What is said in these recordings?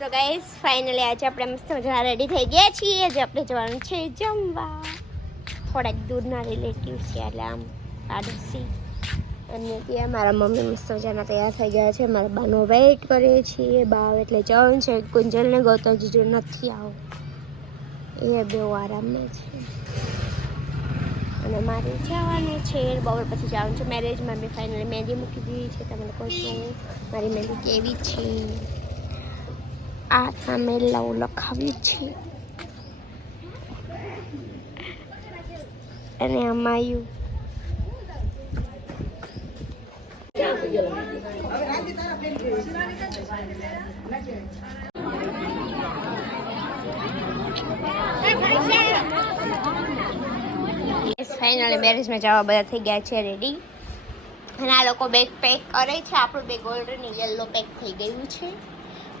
So guys finally આજે આપણે મસ્ત મજા રેડી થઈ ગયા છીએ. આજે આપણે જવાનું છે જમવા. થોડાક દૂરના રિલેટિવ છે, એટલે આમ પાડોશી. અને ત્યાં મારા મમ્મી મસ્ત મજાના તૈયાર થઈ ગયા છે. મારા બાનો વેઇટ કરીએ છીએ બા એટલે જવાનું છે. કુંજલને ગૌતમ જીજુ નથી આવો. એ બહુ આરામમાં છે. અને મારે જવાનું છે. બપોર પછી જવાનું છે. મેરેજમાં મેં ફાઇનલી મહેંદી મૂકી દીધી છે. તમને કહું છું. મારી મહેંદી કેવી છે? આ સામે લવ લખાવ્યું છે. અને અમાયું ફાઇનલી મેરેજમાં જવા બધા થઈ ગયા છે રેડી અને આ લોકો બેગ પેક કરે છે, આપણું બેગ ઓલરેડી યલો પેક થઈ ગયું છે.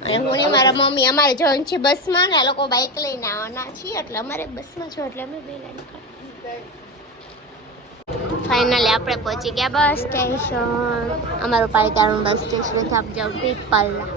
અને હું ને મારા મમ્મી અમારે જવાનું છે બસમાં ને આ લોકો બાઇક લઈને આવવાના છીએ એટલે અમારે બસમાં છો એટલે અમે વહેલા નીકળ્યા ફાઇનલી આપણે પહોંચી ગયા બસ સ્ટેશન અમારું પાલિકાનું બસ સ્ટેશન થાપ જાવ પીપલના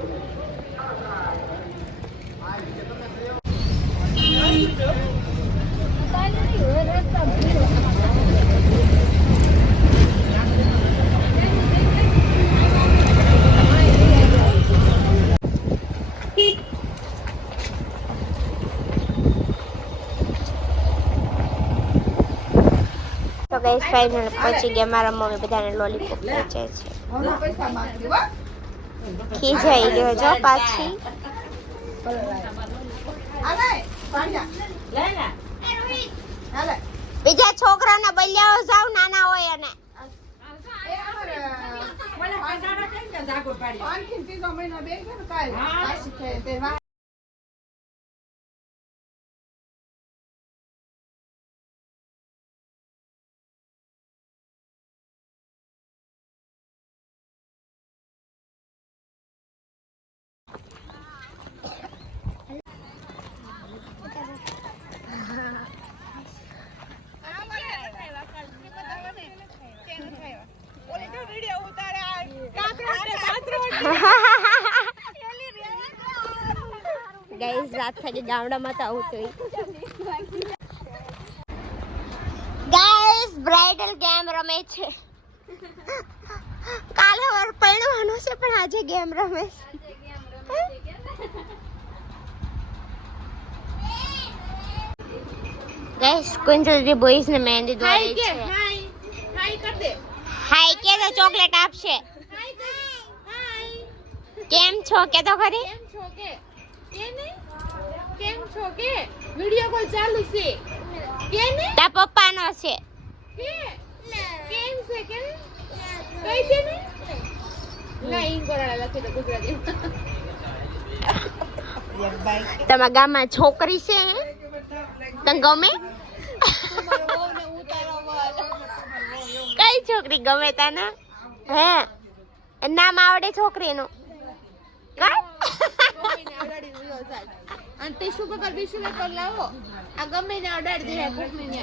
તો ગઈસ ફાઇનલ પહોંચી ગયા મારા મમ્મી બધાને લોલીપોપ વેચે છે. ખીજાઈ ગયો જો પાછી. બીજા છોકરાને બલ્યાઓ જાવ નાના હોય અને ગાઈસ રાત થાય ગઈ ગામડામાં તો આવું જોઈએ ગાઈસ બ્રાઇડલ ગેમ રમે છે. કાલે વાર પરણવાનું છે પણ આજે ગેમ રમે છે. ગાઈસ કુંજલજી બોયઝ ને મહેંદી દોરી છે? હાય કે તો ચોકલેટ આપશે. કેમ છો? કે તો ખરી? કેમ છો કે? વિડિયો કોલ ચાલુ છે? કે ને? તા પપ્પાનો છે. કે? કેમ છે કે? કઈ છે ને? ના ઈ ગોરાળા લખી દો ગુજરાતી. તમારા ગામમાં છોકરી છે તને ગમે? કઈ છોકરી ગમે તને? હે? નામ આવડે છોકરીનું. કા અને ટીશ્યુ પેપર બીશ્યુ પેપર લાવો. આ ગમે ને અડાડી દે કોકની ને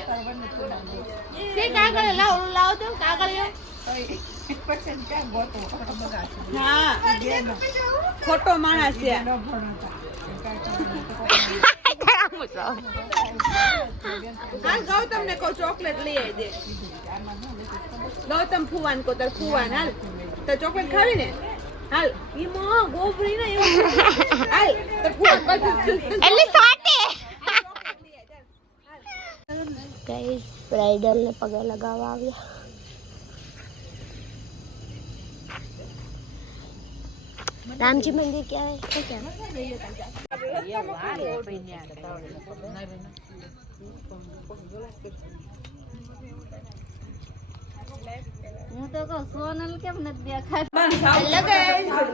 સે કાગળ લાવો લાવો તો કાગળ હા. ખોટો માણસ છે. હાલ ગૌતમ ને ચોકલેટ લઈ આવી દે ગૌતમ ફુવાન કો તાર ફુવાન, હાલ. તો ચોકલેટ ખાવી ને? હાલ ઈ ગોબરી ને એવું હાલ તો ફુવાન બધું એટલે સાટે. ગાઈસ બ્રાઇડલ ને પગે લગાવવા આવ્યા. રામજી મંદિર ક્યાં છે ક્યાં?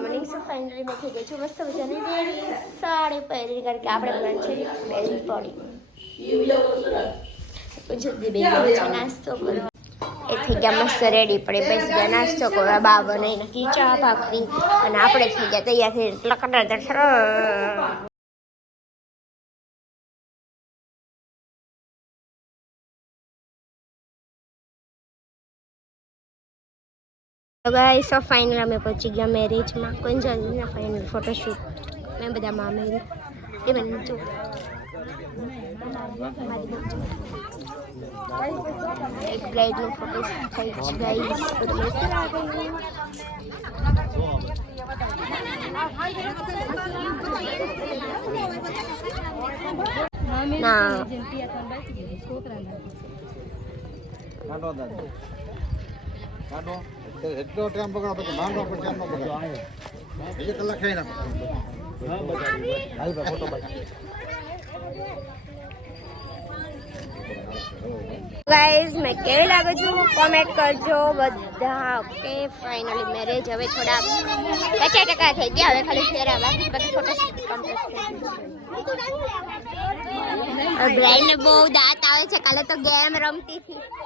મોર્નિંગ સો ફાઇનલી સાડી પહેરી આપણે બે નાસ્તો કરો. એ થઈ ગયા મસ્ત રેડી પડે બેસી ગયા નાસ્તો કરવા. બા બનાવીને નાખી ચા ભાખરી. અને આપણે થઈ ગયા તૈયાર થઈને લકડા તો ગાઈસ સો ફાઇનલ અમે પહોંચી ગયા મેરેજમાં કુંજલના ફાઇનલ ફોટોશૂટ મેં બધા મામેરી એ મને જો એક બ્રાઇડનો ફોટો થઈ છે ગાઈસ ના. કાઢો દાદા કાઢો એટલો ટાઈમ પકડો પછી માંડો પર ટાઈમ ન પકડો બીજે કલાક ખાઈ નાખો હાલ ભાઈ ફોટો પાડ ગાઈઝ મેં કેવી લાગુ છું કોમેન્ટ કરજો બધા ઓકે ફાઇનલી મેરેજ હવે થોડા પચાસ ટકા થઈ ગયા હવે ખાલી ફેરા બાકી બાકી ફોટોશૂટ કમ્પ્લીટ થઈ ગયું બ્રાઇડને બહુ દાંત આવે છે કાલે તો ગેમ રમતી હતી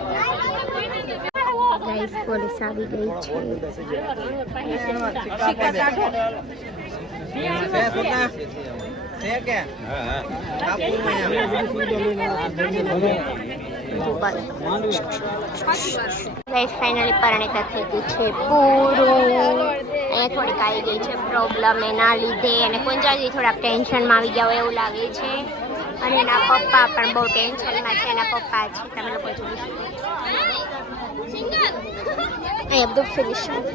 ગાઈસ પોલીસ આવી ગઈ છે. ફાઇનલી પરણિતા થઈ ગઈ છે. પૂરું. અહીંયા થોડીક આવી ગઈ છે પ્રોબ્લેમ એના લીધે અને કુંજાજી થોડાક ટેન્શનમાં આવી ગયા હોય એવું લાગે છે. અને એના પપ્પા પણ બહુ ટેન્શનમાં છે. એના પપ્પા છે. તમે લોકો જોઈ શકો છો અહીંયા બધું ફિનિશિંગ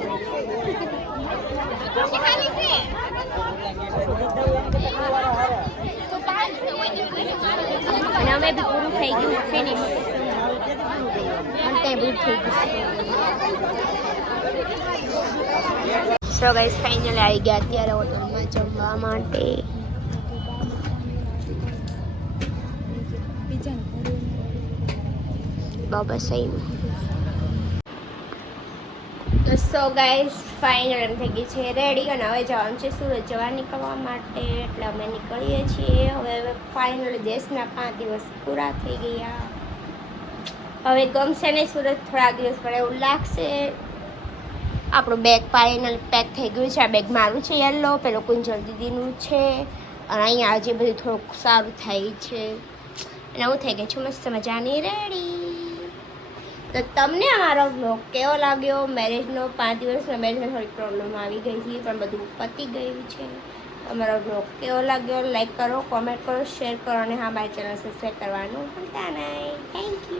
અને અમે બી પૂરું થઈ ગયું ફિનિશ અને ત્યાં બી થઈ ગયું સો ગાઈસ ફાઇનલ આવી ગયા અત્યારે હોટલમાં જમવા માટે બાબા સહી સો ગાઈઝ ફાઇનલ એમ થઈ ગઈ છે. રેડી અને હવે જવાનું છે સુરત જવા નીકળવા માટે. એટલે અમે નીકળીએ છીએ. હવે ફાઇનલ દેશના પાંચ દિવસ પૂરા થઈ ગયા. હવે ગમશે નહીં સુરત થોડા દિવસ, પણ એવું લાગશે. આપણું બેગ ફાઇનલ પેક થઈ ગયું છે. આ બેગ મારું છે યલો પેલો કુંજલ દીદીનું છે. અને અહીંયા આજે બધું થોડુંક સારું થાય છે. અને હું થઈ ગઈ છું મસ્ત મજાની. રેડી તો તમને અમારો બ્લોગ કેવો લાગ્યો? મેરેજનો પાંચ દિવસના મેરેજમાં થોડી પ્રોબ્લેમ આવી ગઈ હતી પણ બધું પતી ગયું છે. અમારો બ્લોગ કેવો લાગ્યો? લાઈક કરો કોમેન્ટ કરો શેર કરો, અને હા મારી ચેનલ સબસ્ક્રાઈબ કરવાનું ભૂલતા નહીં. થેન્ક